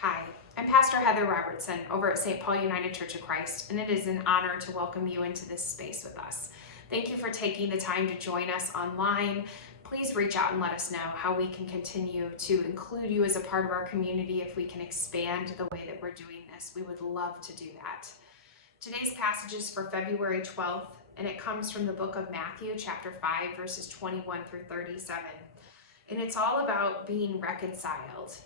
Hi, I'm Pastor Heather Robertson over at St. Paul United Church of Christ, and it is an honor to welcome you into this space with us. Thank you for taking the time to join us online. Please reach out and let us know how we can continue to include you as a part of our community. If we can expand the way that we're doing this, we would love to do that. Today's passage is for February 12th, and it comes from the book of Matthew, chapter 5, verses 21 through 37. And it's all about being reconciled.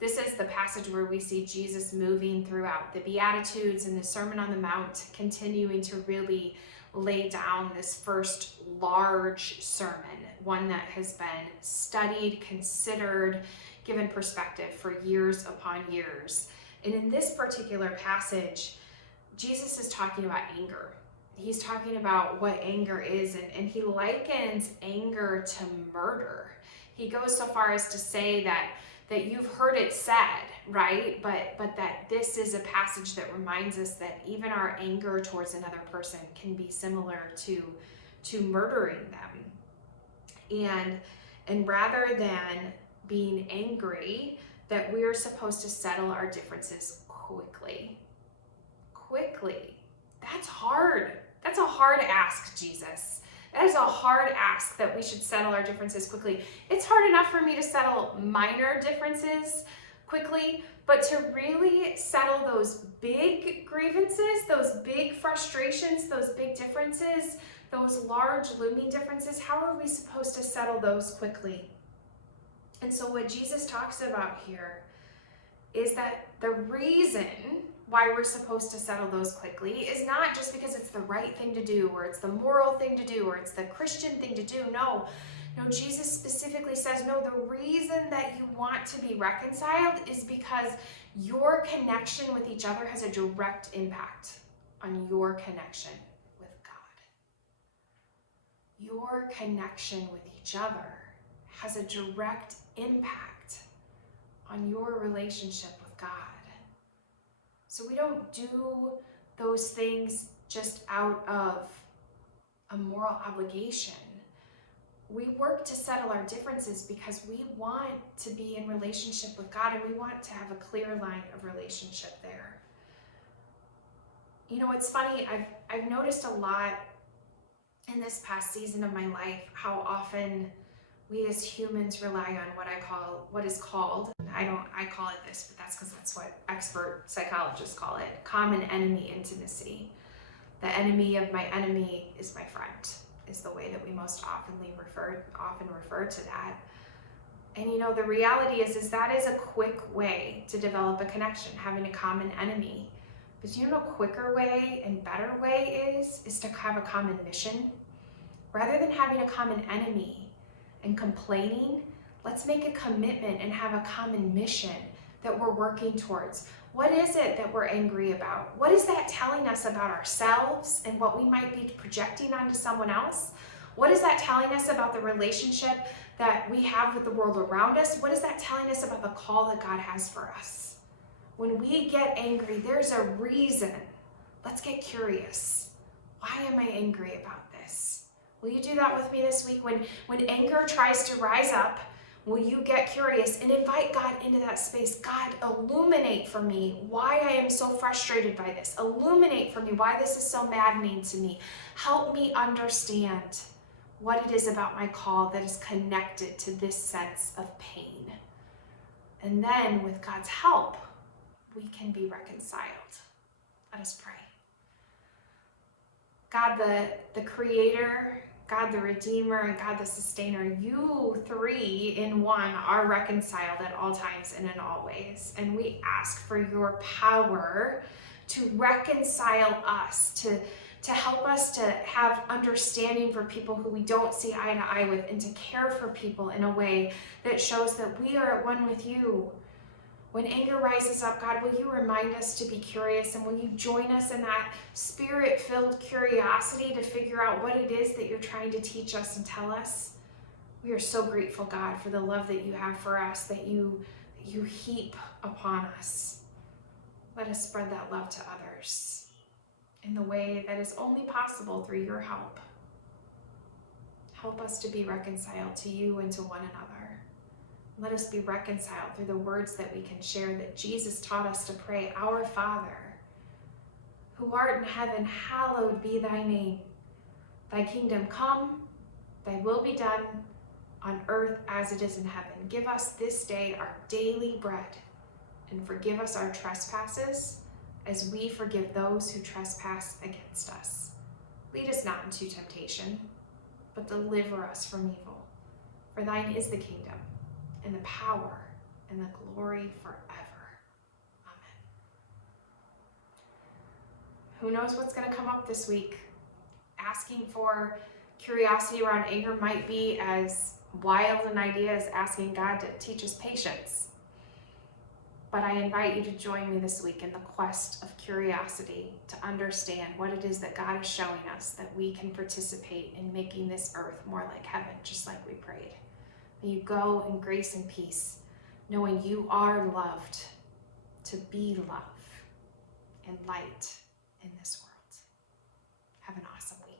This is the passage where we see Jesus moving throughout the Beatitudes and the Sermon on the Mount, continuing to really lay down this first large sermon, one that has been studied, considered, given perspective for years upon years. And in this particular passage, Jesus is talking about anger. He's talking about what anger is, and he likens anger to murder. He goes so far as to say that you've heard it said, right? But that this is a passage that reminds us that even our anger towards another person can be similar to murdering them. And rather than being angry, that we're supposed to settle our differences quickly. Quickly. That's hard. That's a hard ask, Jesus. That is a hard ask, that we should settle our differences quickly. It's hard enough for me to settle minor differences quickly, but to really settle those big grievances, those big frustrations, those big differences, those large looming differences, how are we supposed to settle those quickly? And so what Jesus talks about here is that the reason why we're supposed to settle those quickly is not just because it's the right thing to do, or it's the moral thing to do, or it's the Christian thing to do. No, Jesus specifically says, no, the reason that you want to be reconciled is because your connection with each other has a direct impact on your connection with God. Your connection with each other has a direct impact on your relationship with God. So we don't do those things just out of a moral obligation. We work to settle our differences because we want to be in relationship with God, and we want to have a clear line of relationship there. It's funny, I've noticed a lot in this past season of my life how often we as humans rely on what is called, I call it this, but that's because that's what expert psychologists call it, common enemy intimacy. The enemy of my enemy is my friend, is the way that we most often refer to that. And the reality is that is a quick way to develop a connection, having a common enemy. But a quicker way and better way is to have a common mission. Rather than having a common enemy and complaining, let's make a commitment and have a common mission that we're working towards. What is it that we're angry about? What is that telling us about ourselves and what we might be projecting onto someone else? What is that telling us about the relationship that we have with the world around us? What is that telling us about the call that God has for us? When we get angry, there's a reason. Let's get curious. Why am I angry about this? Will you do that with me this week? When anger tries to rise up, will you get curious and invite God into that space? God, illuminate for me why I am so frustrated by this. Illuminate for me why this is so maddening to me. Help me understand what it is about my call that is connected to this sense of pain. And then with God's help, we can be reconciled. Let us pray. God, the Creator, God the Redeemer, and God the Sustainer, you three in one are reconciled at all times and in all ways. And we ask for your power to reconcile us, to help us to have understanding for people who we don't see eye to eye with, and to care for people in a way that shows that we are at one with you. When anger rises up, God, will you remind us to be curious, and will you join us in that spirit-filled curiosity to figure out what it is that you're trying to teach us and tell us? We are so grateful, God, for the love that you have for us, that you heap upon us. Let us spread that love to others in the way that is only possible through your help. Help us to be reconciled to you and to one another. Let us be reconciled through the words that we can share that Jesus taught us to pray, Our Father, who art in heaven, hallowed be thy name. Thy kingdom come, thy will be done on earth as it is in heaven. Give us this day our daily bread, and forgive us our trespasses as we forgive those who trespass against us. Lead us not into temptation, but deliver us from evil. For thine is the kingdom, and the power, and the glory forever. Amen. Who knows what's going to come up this week? Asking for curiosity around anger might be as wild an idea as asking God to teach us patience. But I invite you to join me this week in the quest of curiosity to understand what it is that God is showing us, that we can participate in making this earth more like heaven, just like we prayed. May you go in grace and peace, knowing you are loved to be love and light in this world. Have an awesome week.